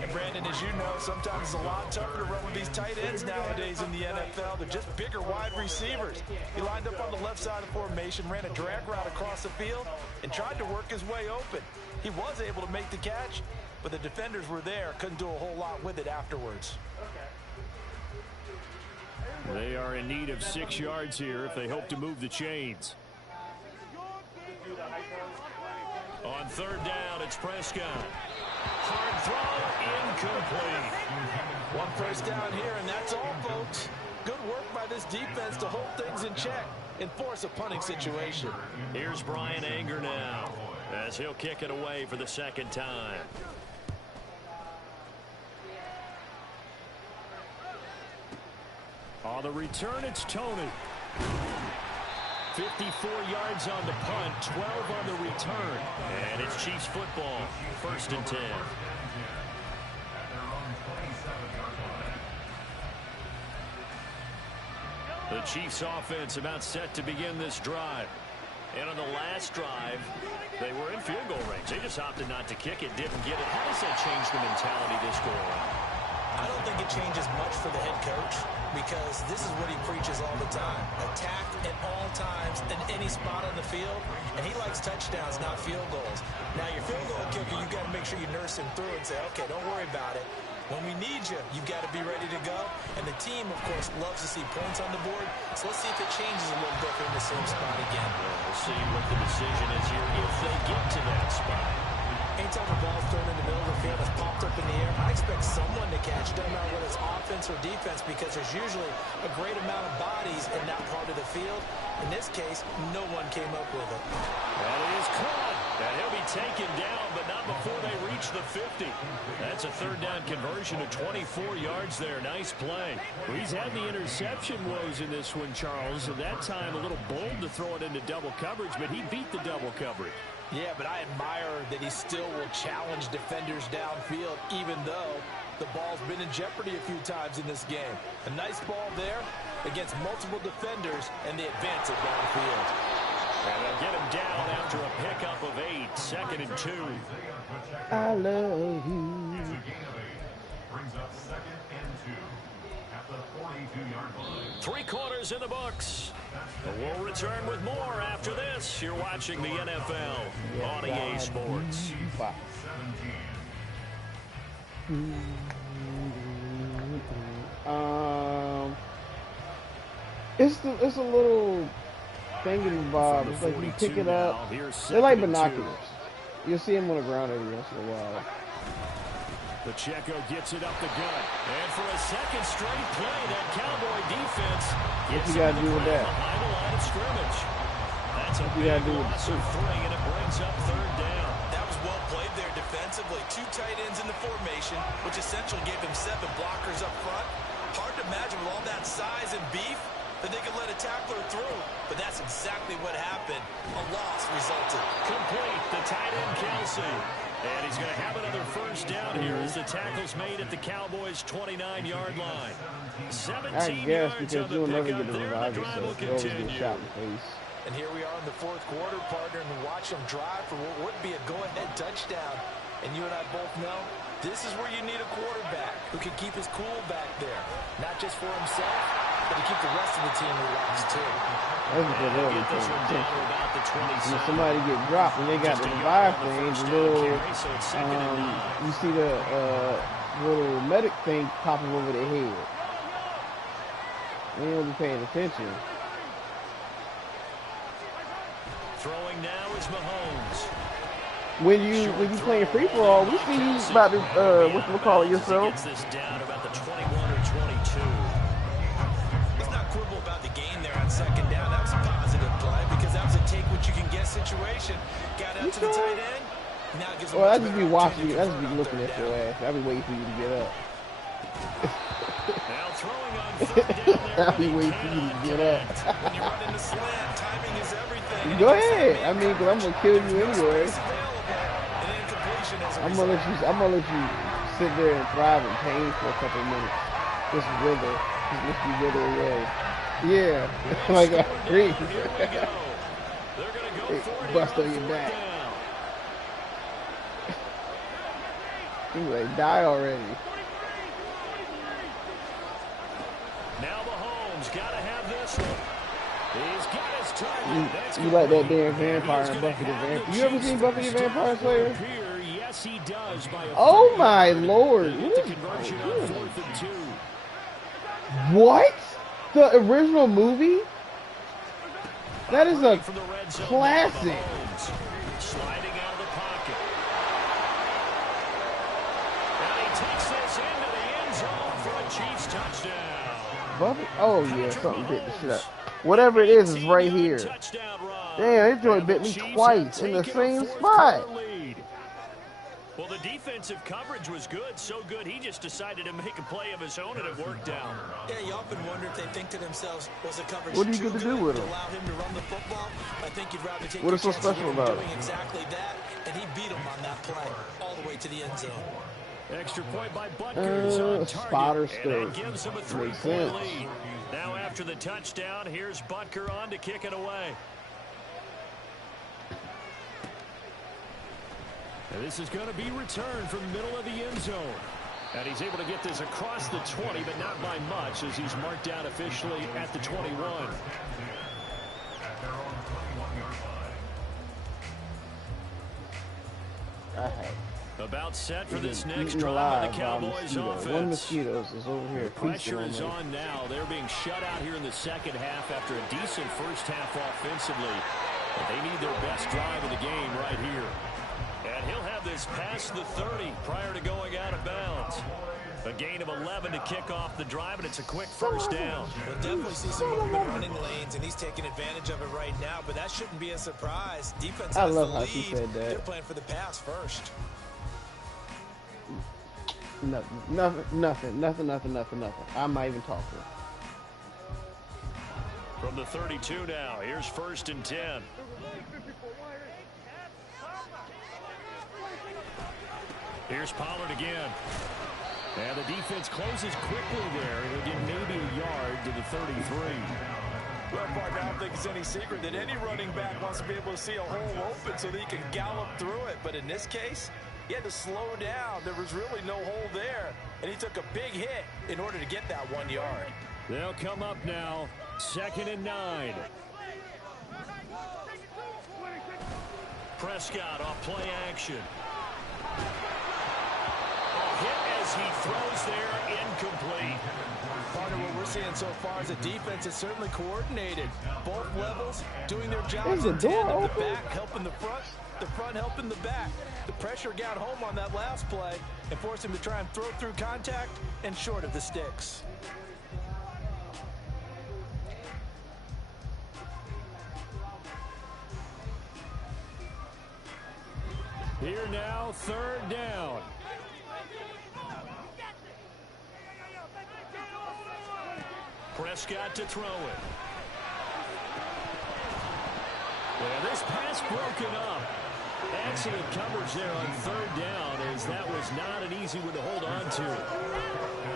And Brandon, as you know, sometimes it's a lot tougher to run with these tight ends nowadays in the NFL. They're just bigger wide receivers. He lined up on the left side of the formation, ran a drag route across the field, and tried to work his way open. He was able to make the catch, but the defenders were there, couldn't do a whole lot with it afterwards. They are in need of 6 yards here if they hope to move the chains. On third down, it's Prescott. Hard throw, incomplete. One first down here, and that's all, folks. Good work by this defense to hold things in check and force a punting situation. Here's Brian Anger now. as he'll kick it away for the second time. On the return, it's Tony. 54 yards on the punt, 12 on the return. And it's Chiefs football, 1st and 10. The Chiefs offense about set to begin this drive. And on the last drive, they were in field goal range. They just opted not to kick it, didn't get it. How does that change the mentality this go around? I don't think it changes much for the head coach because this is what he preaches all the time. Attack at all times in any spot on the field, and he likes touchdowns, not field goals. Now, your field goal kicker, you've got to make sure you nurse him through and say, okay, don't worry about it. When we need you, you've got to be ready to go. And the team, of course, loves to see points on the board. So let's see if it changes a little bit in the same spot again. We'll see what the decision is here if they get to that spot. Anytime the ball's thrown in the middle of the field, it's popped up in the air, I expect someone to catch. Doesn't matter whether it's offense or defense because there's usually a great amount of bodies in that part of the field. In this case, no one came up with it. And it is caught. And he'll be taken down, but not before they reach the 50. That's a 3rd down conversion of 24 yards there. Nice play. Well, he's had the interception woes in this one, Charles. At that time, a little bold to throw it into double coverage, but he beat the double coverage. Yeah, but I admire that he still will challenge defenders downfield, even though the ball's been in jeopardy a few times in this game. A nice ball there against multiple defenders, and they advance it downfield. And they'll get him down after a pickup of 8, 2nd and 2. I love you. Brings up 2nd and 2 at the 42-yard line. 3 quarters in the books. We'll return with more after this. You're watching the NFL on EA Sports. It's a little thingy bob. It's like you pick it up. They're like binoculars. You'll see them on the ground every once in a while. Pacheco gets it up the gut. And for a second straight play, that Cowboy defense What you gotta do with that? behind the line of scrimmage. That's a What you big gotta do with loss of 3, and it brings up 3rd down. That was well played there defensively. 2 tight ends in the formation, which essentially gave him 7 blockers up front. Hard to imagine with all that size and beef that they could let a tackler through, but that's exactly what happened. A loss resulted. Complete, the tight end Kelsey. And he's going to have another 1st down here as the tackle's made at the Cowboys' 29-yard line. 17 I guess yards because on the you'll never pickup get the there. The revival, drive so will you always get continue. shot in the face. And here we are in the 4th quarter, partner, and watch them drive for what would be a go-ahead touchdown. And you and I both know this is where you need a quarterback who can keep his cool back there. Not just for himself, but to keep the rest of the team relaxed, too. That's because they're Get this one down to about the 27. When somebody get dropped and they got the revive thing, the little, you see the little medic thing popping over their head. They don't be paying attention. Throwing now is Mahomes. When you playing free for all, we see you about to whatchamacallit yourself. Gets this down about the 21 or 22. Let's not quibble about the gain there on 2nd down. That was a positive play because that was a take-what-you-can-get situation. Got out to the tight end. Now it gives Well, I just be watching you. I just be looking at your ass. I be waiting for you to get up. Now throwing on 3rd down there. I be waiting for you to get up. When you run into slant, timing is everything. Go ahead. I mean, cause I'm gonna kill you anyway. I'm gonna let you sit there and thrive in pain for a couple of minutes. Just wither. Just let you wither away. Yeah. Like I agree. Bust on your back. You like die already. Now Mahomes got to have this one. He's got his target. You like that damn vampire and Buffy the Vampire. You ever seen Buffy the Vampire Slayer? Yes, he does. By a Oh my lord. What? The original movie? That is a classic. Sliding out of the pocket. And he takes this into the end zone for a Chiefs touchdown. Buffy? Oh yeah, something bit the shit up. Whatever it is right here. Touchdown run Damn, that joint And bit the me Chiefs twice have in the taken a same fourth spot. quarter lead. Well, the defensive coverage was good, so good he just decided to make a play of his own, and it worked out. Yeah, you often wonder if they think to themselves, was the coverage What do you too get to good do with to him? allow him to run the football? I think you'd rather take What your is so chances with special him about doing it? exactly that, and he beat him on that play all the way to the end zone. Extra point by Butker's on target, spotter and skirt. that gives him a Makes 3-point sense. lead. Now after the touchdown, here's Butker on to kick it away. And this is going to be returned from the middle of the end zone. And he's able to get this across the 20, but not by much, as he's marked down officially at the 21. At their own 21-yard line. I have About set for this next eaten drive alive of the by Cowboys mosquito. offense. One mosquitoes is over here. Pressure feasting is on me. on now. They're being shut out here in the second half after a decent first half offensively. But they need their best drive of the game right here. And he'll have this past the 30 prior to going out of bounds. A gain of 11 to kick off the drive, and it's a quick first down. We'll definitely see some movement running lanes, and he's taking advantage of it right now, but that shouldn't be a surprise. Defense I has love the how lead. she said that. They're playing for the pass first. Nothing. I'm not even talking. From the 32 now, here's 1st and 10. Here's Pollard again. And the defense closes quickly there. It'll get maybe a yard to the 33. Well, partner, I don't think it's any secret that any running back wants to be able to see a hole open so that he can gallop through it. But in this case, he had to slow down. There was really no hole there. And he took a big hit in order to get that 1 yard. They'll come up now, 2nd and 9. Prescott off play action. A hit as he throws there, incomplete. Partner, what we're seeing so far is the defense is certainly coordinated. Both levels doing their jobs Is the in door tandem. The open? back helping the front helping the back. The pressure got home on that last play and forced him to try and throw through contact and short of the sticks. Here now, 3rd down. Prescott to throw it. Well, this pass broken up. Excellent coverage there on 3rd down, as that was not an easy one to hold on to.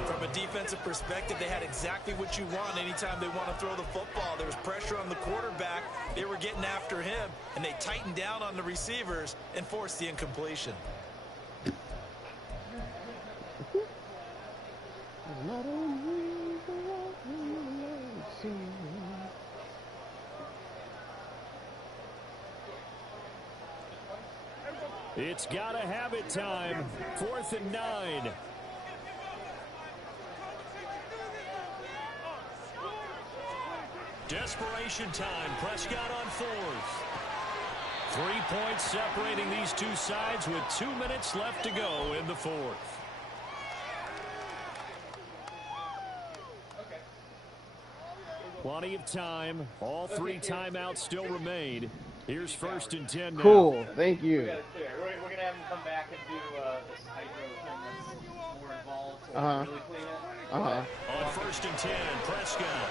From a defensive perspective, they had exactly what you want anytime they want to throw the football. There was pressure on the quarterback. They were getting after him, and they tightened down on the receivers and forced the incompletion. It's got to have it time. 4th and 9. Desperation time. Prescott on 4th. 3 points separating these two sides with 2 minutes left to go in the 4th. Plenty of time. All 3 timeouts still remain. Here's 1st and 10 now. Cool. Thank you. We're going to have him come back and do this hydro thing that's more involved to really clean it. On 1st and 10, Prescott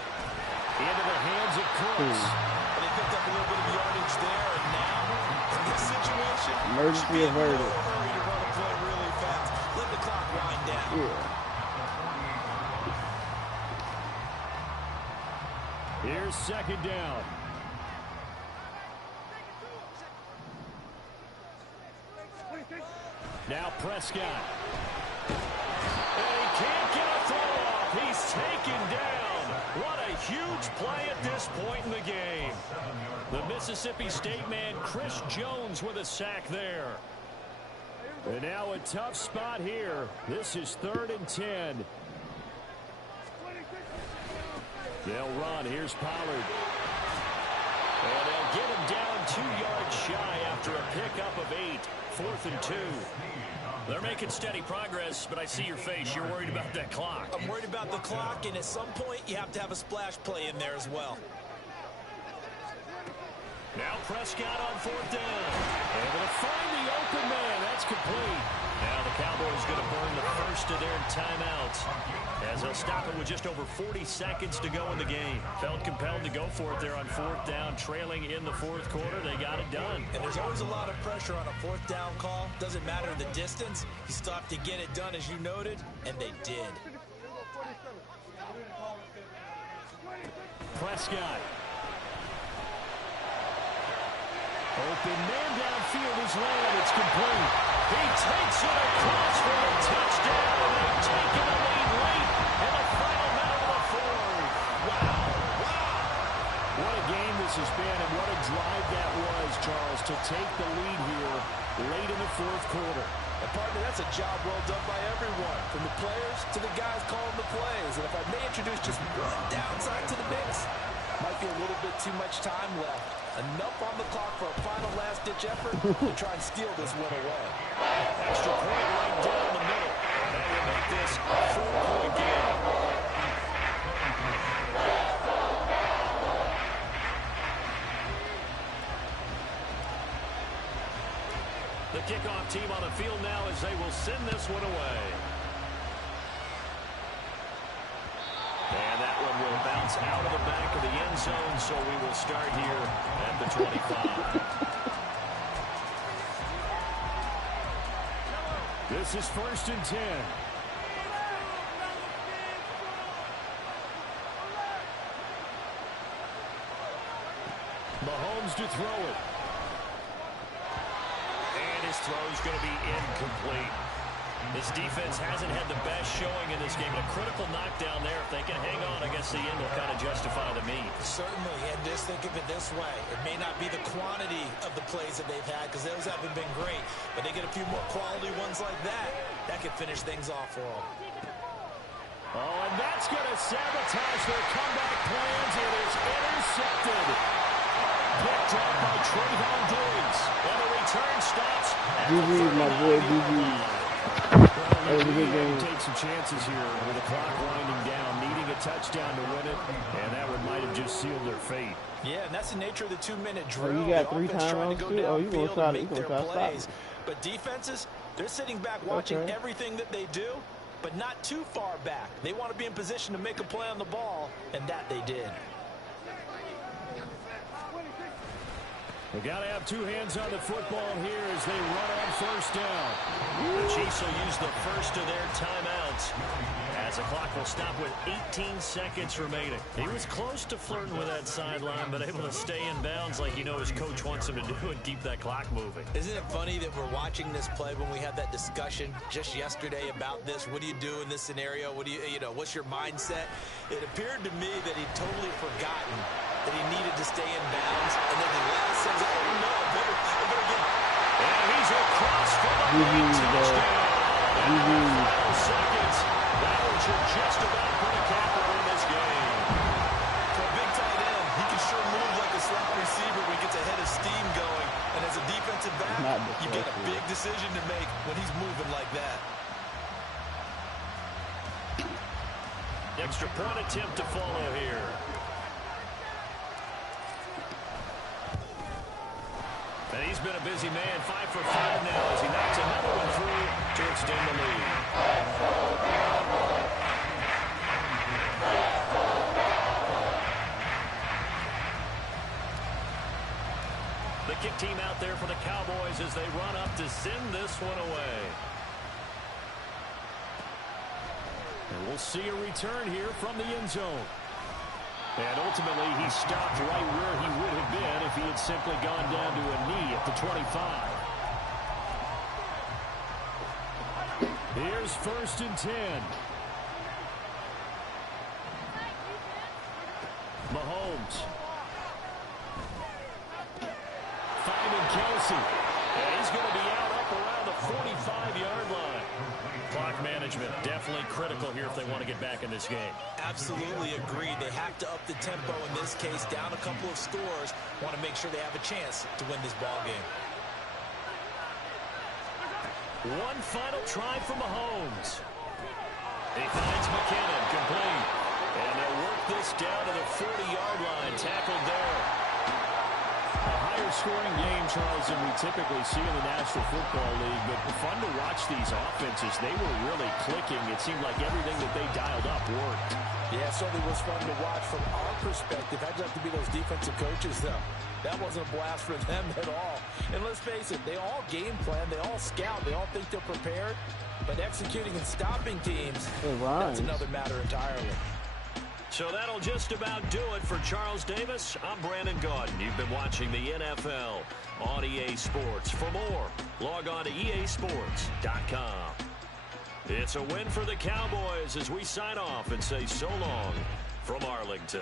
into the hands of Cooks. And they picked up a little bit of yardage there, and now in this situation, Emergency averted. hurry to run a play really fast. Let the clock wind down. Yeah. Here's 2nd down. Now Prescott. And he can't get a throw off. He's taken down. What a huge play at this point in the game. The Mississippi State man, Chris Jones, with a sack there. And now a tough spot here. This is 3rd and 10. They'll run. Here's Pollard. And they'll get him down 2 yards shy after a pickup of 8. 4th and 2. They're making steady progress, but I see your face. You're worried about that clock. I'm worried about the clock, and at some point, you have to have a splash play in there as well. Now Prescott on 4th down. Able to find the open man. That's complete. Now the Cowboys going to burn the first of their timeouts as they'll stop it with just over 40 seconds to go in the game. Felt compelled to go for it there on 4th down, trailing in the 4th quarter. They got it done. And there's always a lot of pressure on a 4th down call. Doesn't matter the distance. You still have to get it done, as you noted, and they did. Prescott. Open man downfield is Lamb. It's complete. He takes it across for a touchdown, and they've taken the lead late in the final minute of the 4th. Wow. What a game this has been, and what a drive that was, Charles, to take the lead here late in the 4th quarter. And partner, that's a job well done by everyone, from the players to the guys calling the plays. And if I may introduce just one downside to the mix, might be a little bit too much time left. Enough on the clock for a final last-ditch effort to try and steal this one away. Extra point right down the middle. That will make this a 4-point game. The kickoff team on the field now as they will send this one away. And that one will bounce out of the back of the end zone, so we will start here at the 25. This is 1st and 10. Mahomes to throw it. And his throw is going to be incomplete. This defense hasn't had the best showing in this game. A critical knockdown there. If they can hang on, I guess the end will kind of justify the meat. Certainly, and just think of it this way. It may not be the quantity of the plays that they've had, because those haven't been great, but they get a few more quality ones like that. That could finish things off for them. Oh, and that's going to sabotage their comeback plans. It is intercepted. Picked up by Trayvon Diggs. And the return stops. GG, my boy, GG. That was a good game. Take some chances here with the clock winding down, needing a touchdown to win it, and that one might have just sealed their fate. Yeah, and that's the nature of the 2-minute drill. Oh, you got 3 timeouts too? Oh, you gonna try to stop it. But defenses, they're sitting back watching everything that they do, but not too far back. They want to be in position to make a play on the ball, and that they did. They got to have 2 hands on the football here as they run on 1st down. The Chiefs will use the first of their timeouts as the clock will stop with 18 seconds remaining. He was close to flirting with that sideline, but able to stay in bounds like his coach wants him to do and keep that clock moving. Isn't it funny that we're watching this play when we had that discussion just yesterday about this? What do you do in this scenario? What do what's your mindset? It appeared to me that he'd totally forgotten that he needed to stay in bounds, and then the last says, oh no, I better get. And he's across for the lead touchdown. And in the final seconds, that was just about put a capper in this game. For a big tight end, he can sure move like a slot receiver when he gets a head of steam going. And as a defensive back, you get a big decision to make when he's moving like that. Extra point attempt to follow here. And he's been a busy man, 5 for 5 now as he knocks another one through to extend the lead. The kick team out there for the Cowboys as they run up to send this one away. And we'll see a return here from the end zone. And ultimately, he stopped right where he would have been if he had simply gone down to a knee at the 25. Here's 1st and 10. Mahomes. Finding Kelsey. And he's going to be out up around the 45-yard line. Clock management definitely critical here if they want to get back in this game. Absolutely agreed. They have to up the tempo in this case, down a couple of scores. Want to make sure they have a chance to win this ball game. One final try for Mahomes. He finds McKinnon, complete. And they'll work this down to the 40-yard line. Tackled there. higher scoring game, Charles, than we typically see in the National Football League, but fun to watch these offenses. They were really clicking. It seemed like everything that they dialed up worked. Yeah, it certainly was fun to watch from our perspective. How'd you have to be those defensive coaches, though? That wasn't a blast for them at all. And let's face it, they all game plan, they all scout, they all think they're prepared. But executing and stopping teams, that's another matter entirely. So that'll just about do it for Charles Davis. I'm Brandon Gaudin. You've been watching the NFL on EA Sports. For more, log on to easports.com. It's a win for the Cowboys as we sign off and say so long from Arlington.